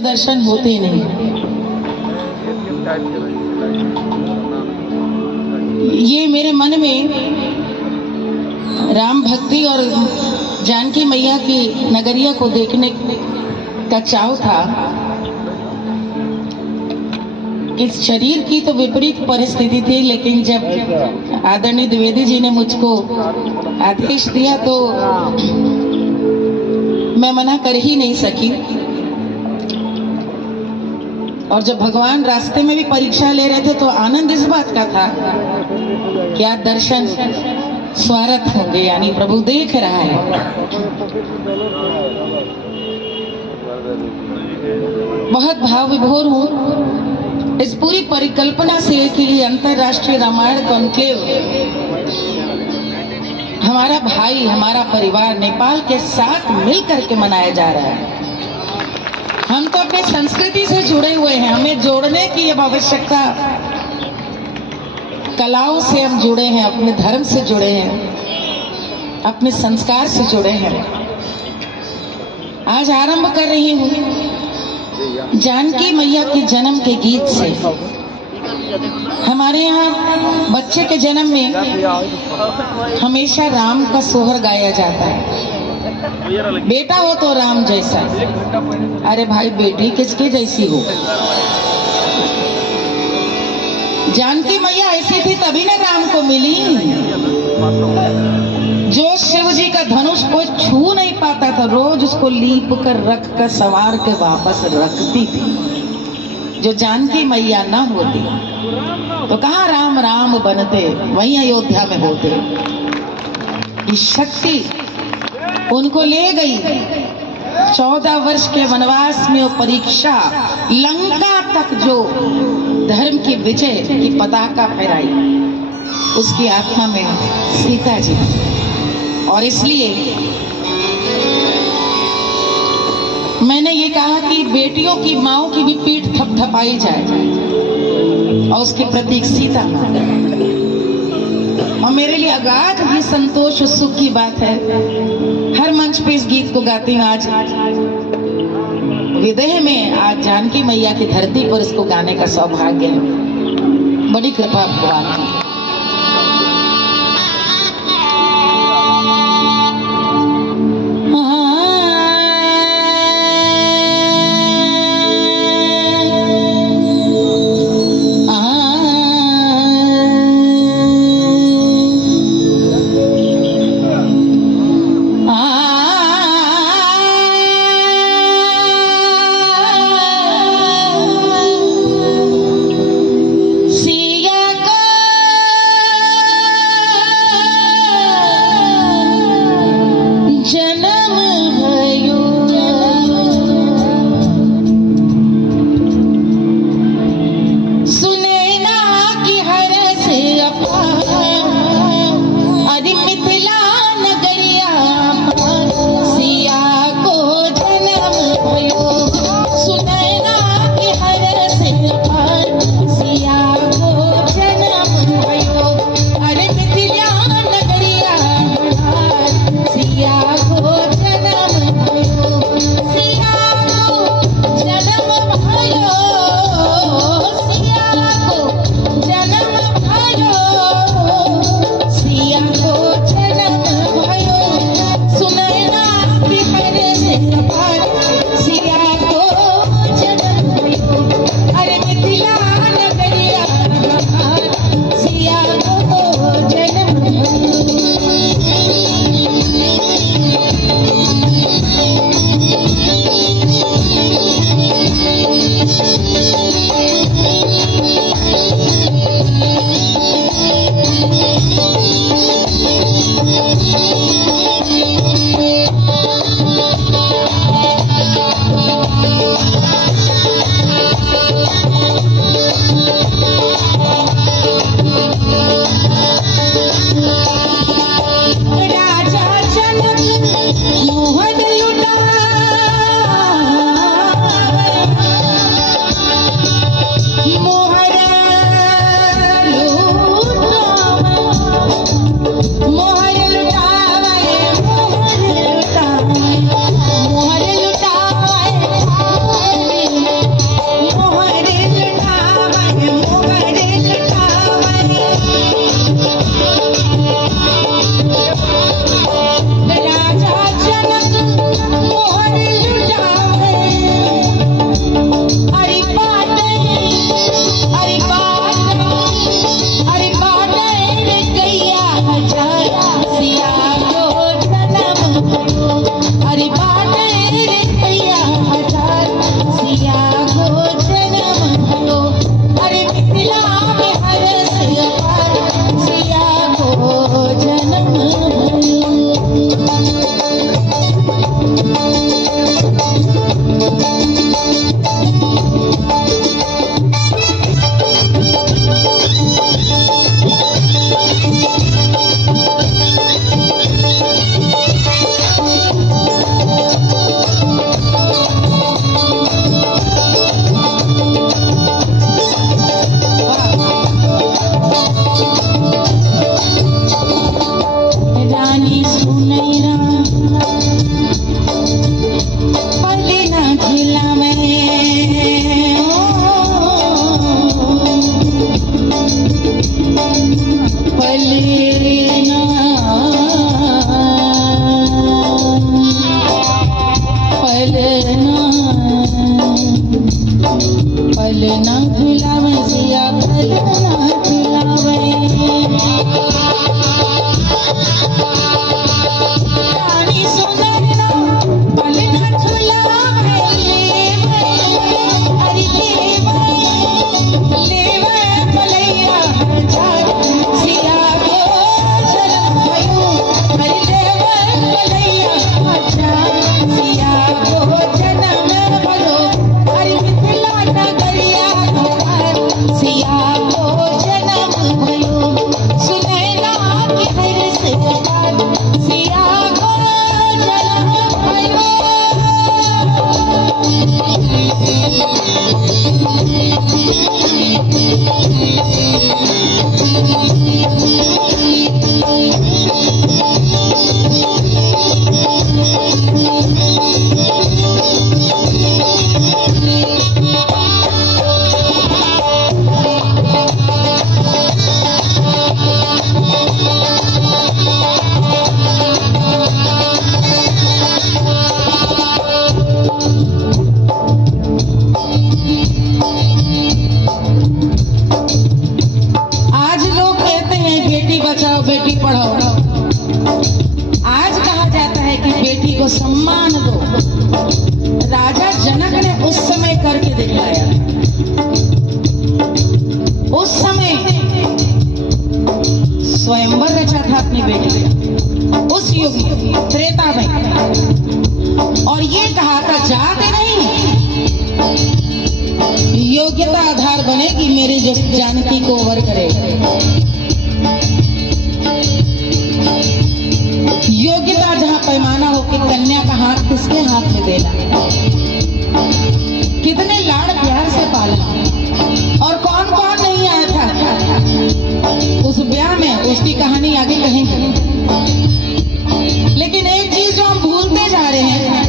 दर्शन होते नहीं। ये मेरे मन में राम भक्ति और जानकी मैया की नगरिया को देखने का चाव था। इस शरीर की तो विपरीत परिस्थिति थी, लेकिन जब आदरणीय द्विवेदी जी ने मुझको आदेश दिया तो मैं मना कर ही नहीं सकी। और जब भगवान रास्ते में भी परीक्षा ले रहे थे तो आनंद इस बात का था कि आज दर्शन स्वार्थ होंगे, यानी प्रभु देख रहा है। बहुत भाव विभोर हूँ इस पूरी परिकल्पना से कि ये अंतर्राष्ट्रीय रामायण कॉन्क्लेव हमारा भाई, हमारा परिवार नेपाल के साथ मिलकर के मनाया जा रहा है। हम तो अपने संस्कृति से जुड़े हुए हैं, हमें जोड़ने की अब आवश्यकता, कलाओं से हम जुड़े हैं, अपने धर्म से जुड़े हैं, अपने संस्कार से जुड़े हैं। आज आरंभ कर रही हूँ जानकी मैया के जन्म के गीत से। हमारे यहाँ बच्चे के जन्म में हमेशा राम का सोहर गाया जाता है। बेटा हो तो राम जैसा। अरे भाई, बेटी किसके जैसी हो? जानकी मैया ऐसी थी तभी ना राम को मिली। जो शिव जी का धनुष कोई छू नहीं पाता था, रोज उसको लीप कर रख कर संवार के वापस रखती थी। जो जानकी मैया न होती तो कहाँ राम राम बनते, वहीं अयोध्या में होते। ये शक्ति उनको ले गई। 14 वर्ष के वनवास में वो परीक्षा, लंका तक जो धर्म की विजय की पताका फहराई, उसकी आत्मा में सीता जी। और इसलिए मैंने ये कहा कि बेटियों की, माओं की भी पीठ थपथपाई जाए और उसके प्रतीक सीता मां। और मेरे लिए अगाध ही संतोष और सुख की बात है, हर मंच पे इस गीत को गाती हूँ। आज विदेह में, आज जानकी मैया की धरती पर इसको गाने का सौभाग्य है। बड़ी कृपा भगवान की। सिया को पलना झुलावे सिया पलना झुलावे रानी सुनैना पलना झुलावे अरे लेवे पलैया झाड़ सिया को जन्म भयो अरे लेवे पलैया झाड़ सिया को जन्म भयो अरे मिथिला नगरिया सिया को जन्म भयो सुनैना की हर से सिया को जन्म भयो। आज लोग कहते हैं बेटी बचाओ बेटी पढ़ाओ, आज कहा जाता है कि बेटी को सम्मान दो। राजा जनक ने उस समय करके दिखाया। उस समय स्वयंवर रचा था अपनी बेटी का, उस युग में त्रेता में, और ये कहा था जाते नहीं योग्यता आधार बने कि मेरी जो जानकी को वर करे। योग्यता जहां पैमाना हो कि कन्या का हाथ किसके हाथ में देना, कितने लाड़ प्यार से पालना, और कौन कौन नहीं आया था उस ब्याह में, उसकी कहानी आगे कहेंगे। लेकिन एक चीज जो हम भूलते जा रहे हैं,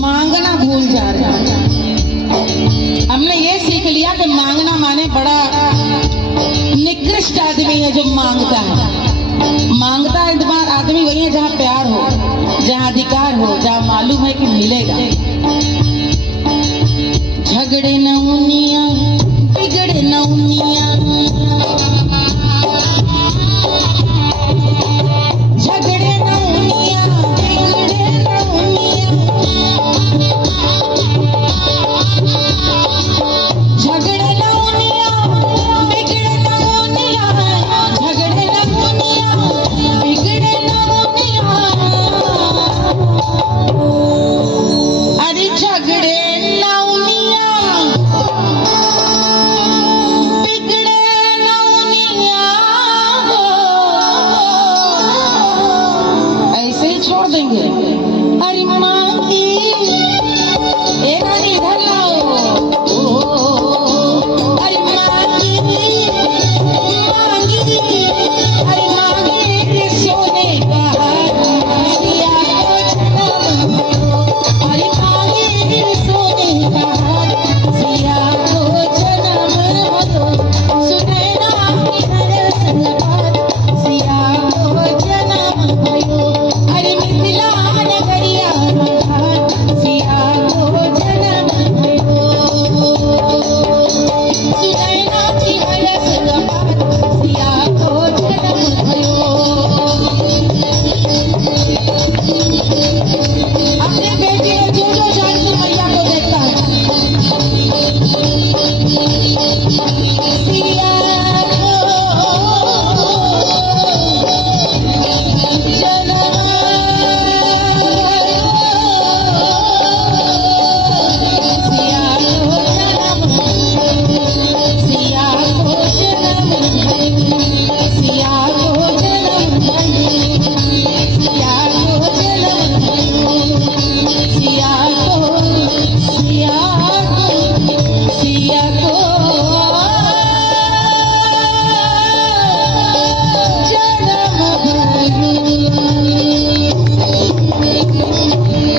मांगना भूल जा रहे हैं। हमने ये सीख लिया कि मांगना माने बड़ा निकृष्ट आदमी है जो मांगता है। मांगता आदमी वही है जहाँ प्यार हो, जहाँ अधिकार हो, जहाँ मालूम है कि मिलेगा।